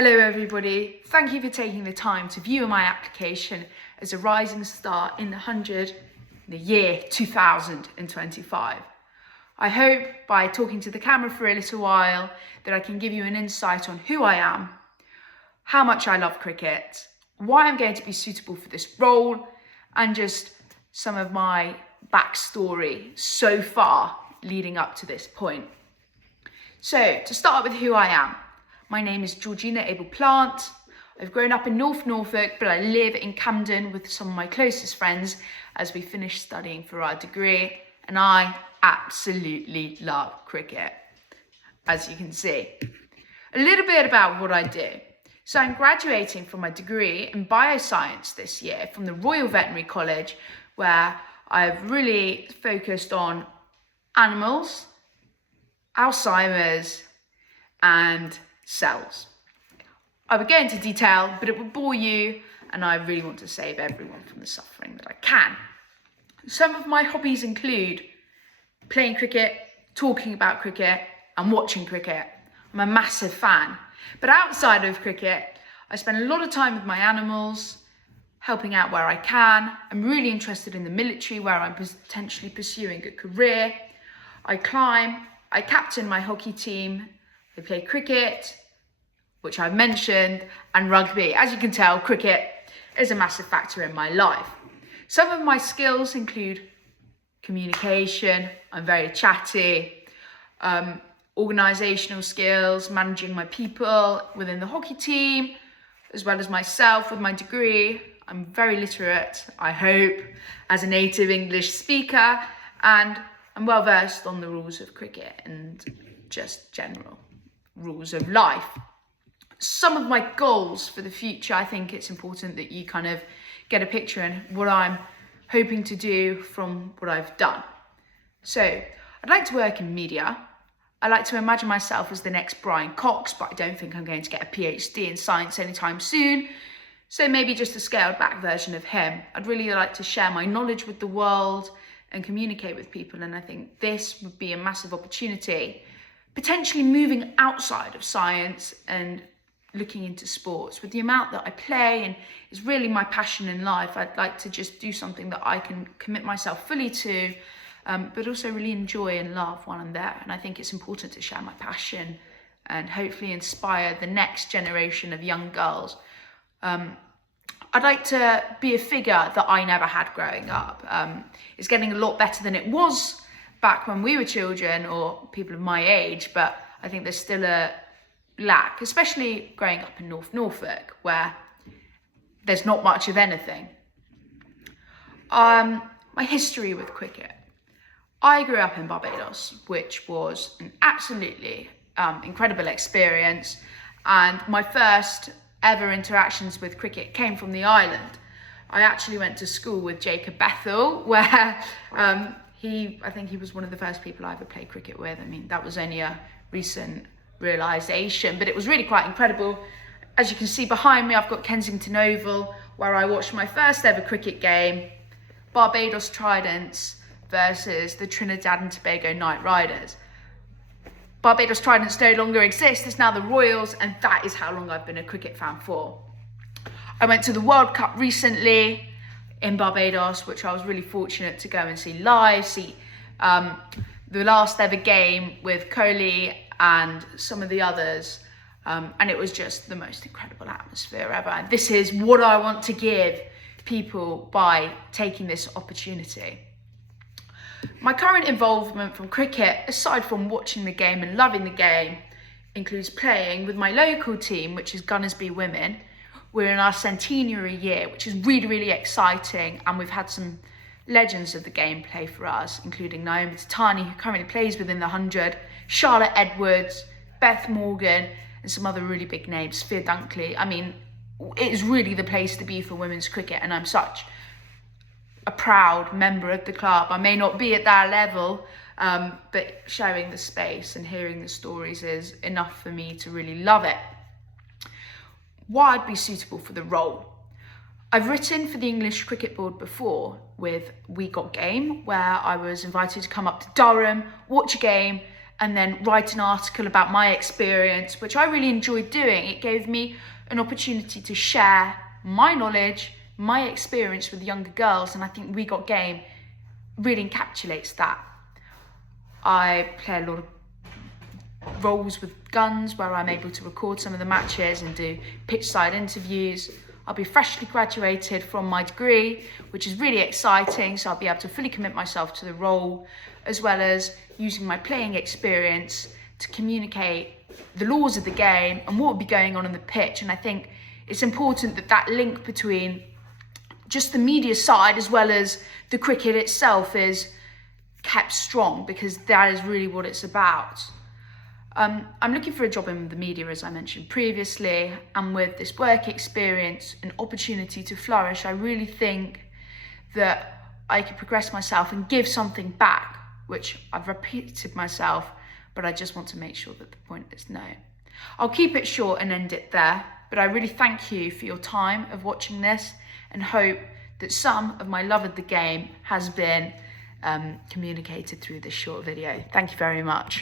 Hello everybody, thank you for taking the time to view my application as a rising star in the year 2025. I hope by talking to the camera for a little while that I can give you an insight on who I am, how much I love cricket, why I'm going to be suitable for this role, and just some of my backstory so far leading up to this point. So to start with who I am. My name is Georgina Abel-Plant. I've grown up in North Norfolk, but I live in Camden with some of my closest friends as we finish studying for our degree, and I absolutely love cricket, as you can see. A little bit about what I do. So I'm graduating from my degree in bioscience this year from the Royal Veterinary College, where I've really focused on animals, Alzheimer's, and cells. I would go into detail, but it would bore you, and I really want to save everyone from the suffering that I can. Some of my hobbies include playing cricket, talking about cricket, and watching cricket. I'm a massive fan. But outside of cricket, I spend a lot of time with my animals, helping out where I can. I'm really interested in the military, where I'm potentially pursuing a career. I climb, I captain my hockey team, I play cricket, which I've mentioned, and rugby. As you can tell, cricket is a massive factor in my life. Some of my skills include communication, I'm very chatty, organisational skills, managing my people within the hockey team, as well as myself with my degree. I'm very literate, I hope, as a native English speaker, and I'm well versed on the rules of cricket and just general rules of life. Some of my goals for the future, I think it's important that you kind of get a picture in what I'm hoping to do from what I've done. So I'd like to work in media. I like to imagine myself as the next Brian Cox, but I don't think I'm going to get a PhD in science anytime soon. So maybe just a scaled back version of him. I'd really like to share my knowledge with the world and communicate with people. And I think this would be a massive opportunity, potentially moving outside of science and looking into sports. With the amount that I play and is really my passion in life, I'd like to just do something that I can commit myself fully to, but also really enjoy and love while I'm there. And I think it's important to share my passion and hopefully inspire the next generation of young girls. I'd like to be a figure that I never had growing up. It's getting a lot better than it was back when we were children or people of my age, but I think there's still a lack, especially growing up in North Norfolk, where there's not much of anything. My history with cricket. I grew up in Barbados, which was an absolutely incredible experience, and my first ever interactions with cricket came from the island. I actually went to school with Jacob Bethel, where I think he was one of the first people I ever played cricket with. I mean, that was only a recent realisation, but it was really quite incredible. As you can see behind me, I've got Kensington Oval, where I watched my first ever cricket game, Barbados Tridents versus the Trinidad and Tobago Knight Riders. Barbados Tridents no longer exist, it's now the Royals, and that is how long I've been a cricket fan for. I went to the World Cup recently in Barbados, which I was really fortunate to go and see live, see the last ever game with Kohli and some of the others, and it was just the most incredible atmosphere ever. And this is what I want to give people by taking this opportunity. My current involvement from cricket, aside from watching the game and loving the game, includes playing with my local team, which is Gunnersby Women. We're in our centenary year, which is really, really exciting, and we've had some legends of the game play for us, including Naomi Tatani, who currently plays within the 100, Charlotte Edwards, Beth Morgan, and some other really big names, Fia Dunkley. I mean, it is really the place to be for women's cricket, and I'm such a proud member of the club. I may not be at that level, but sharing the space and hearing the stories is enough for me to really love it. Why I'd be suitable for the role. I've written for the English Cricket Board before with We Got Game, where I was invited to come up to Durham, watch a game, and then write an article about my experience, which I really enjoyed doing. It gave me an opportunity to share my knowledge, my experience with younger girls, and I think We Got Game really encapsulates that. I play a lot of roles with guns where I'm able to record some of the matches and do pitch side interviews. I'll be freshly graduated from my degree, which is really exciting, so I'll be able to fully commit myself to the role, as well as using my playing experience to communicate the laws of the game and what will be going on the pitch. And I think it's important that that link between just the media side as well as the cricket itself is kept strong, because that is really what it's about. I'm looking for a job in the media, as I mentioned previously, and with this work experience and opportunity to flourish, I really think that I could progress myself and give something back, which I've repeated myself, but I just want to make sure that the point is known. I'll keep it short and end it there, but I really thank you for your time of watching this and hope that some of my love of the game has been communicated through this short video. Thank you very much.